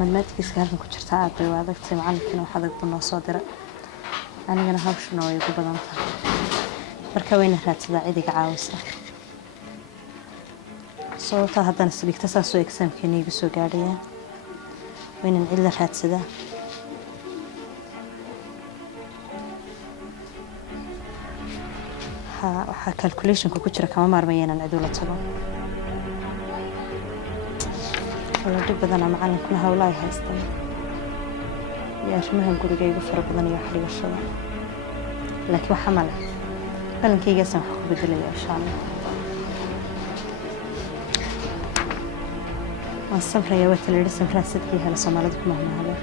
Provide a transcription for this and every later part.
maadmaadkiisa halkan ku jirta aad bay u adagtay macallinkana wax adag buu noo soo diray anigana hawshana way ugu badan tahay marka wayna raadsadaa cid iga caawisa sababta haddana isdhigta saasoo exaamkeena igu soo gaadhaya waynan cid la raadsadaa waxaa calculationka ku jira kama maarmaya inaan cid ula tago wala dhib badana macallinkuna hawla ay haystaan iyo arrimahan guriga igu fara badan iyo wax dhigashada laakiin waxa male qalinkaygaasaan wax ku bedelaya insha allah waan samrayaa waa tala yidhi samraan sidkii hela soomaalida ku mahmahada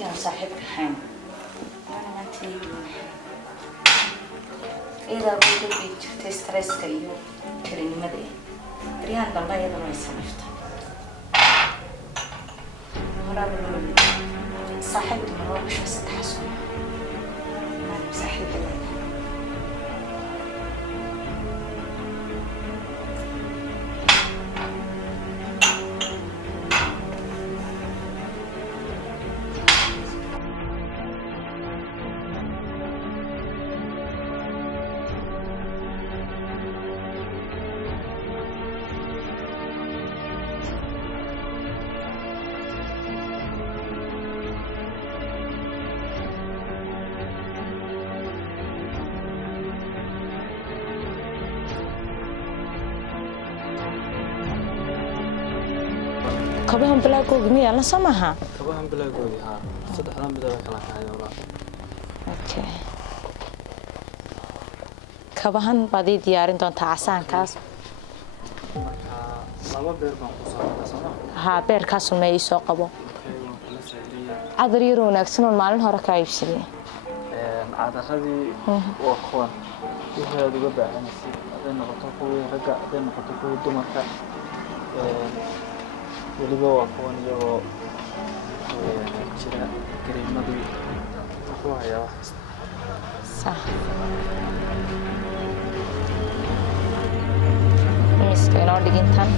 أنا صاحبك حين أنا ما تيجي إذا بدي بيجي ستريس كيو كريم مدري ريان بالله يلا ما يسمعت مرة بقول صاحبتي مرة مش بس تحسن ما صاحبتي kabahan bilaagood miya la samaha kabahan bilaagood saddexdan bilood kala kaayoola okay kabahan baadi diyaarin doonta casaankaas marka laba beer baan ku soo beerkaas ma ii soo qabo cadar yar wanaagsan oo maalin hore ka iibsaday cadaradii waa kuwan wixii aad uga baahanaysid haday noqoto kuwii ragga haday noqoto kuwii dumarka weliba waa kuwan iyagoo jira kareemadii wuxuu hayaa wax kasta صح miska inoo dhigintan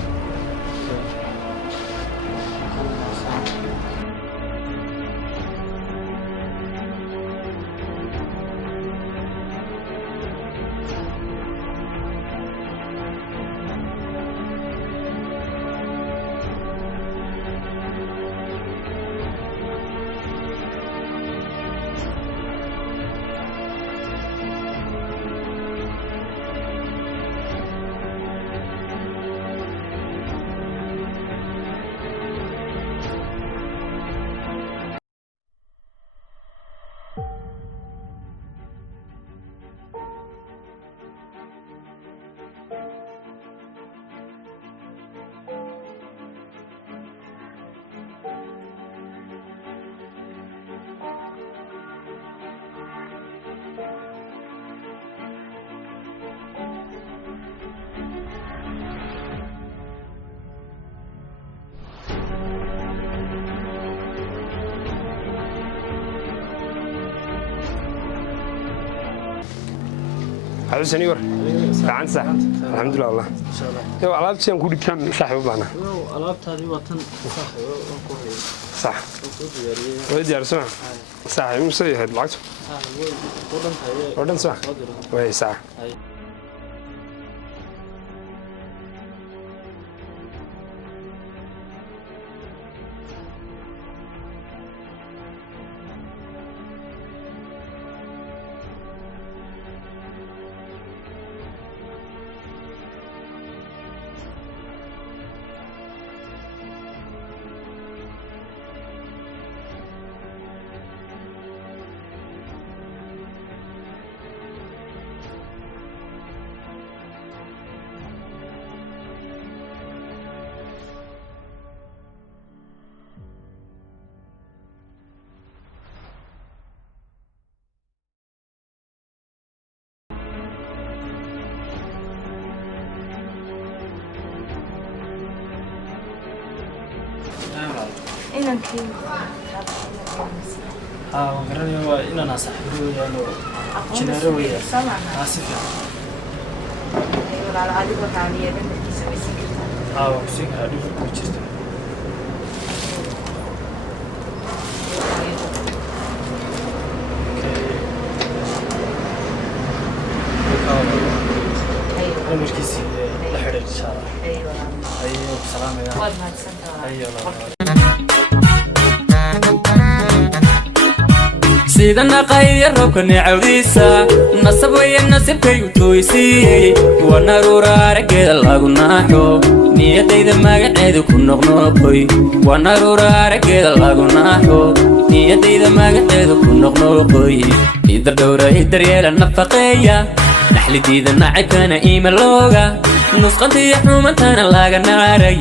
عاوز سنيور عن صح الحمد لله والله إن شاء الله يو على شيء نقول كم صاحب معنا alaabta hadii watan saxay oo ku hayay صح soo diyaariyay ويدي أرسمع صح مش سوي هاد العكس wadan hayay ودن صح وهي صح inankii وقرني هو إن أنا صاحبه يعني جناره وياه آسف walaal adiga qaaliya dadkiisa waysin kartaa وكسيك هذا كويس أنا مش كيسي لحد إن شاء الله ايوه أيوة سلام يا waad mahadsantahay أيوة sidana qayr roobka neecawdiisa nasab weeye nasibkaygu tooysiiyey wana ruuraarageeda lagu naaxo niyadayda magaceeda ku noqnoqoy wana ruuraarageeda lagu naaxo niyadayda magaceeda ku noqnoqoy idar dhowra daryeela nafaqeeya dhaxlidiida nacibkana iima looga nusqantiyo xumantana laga naaray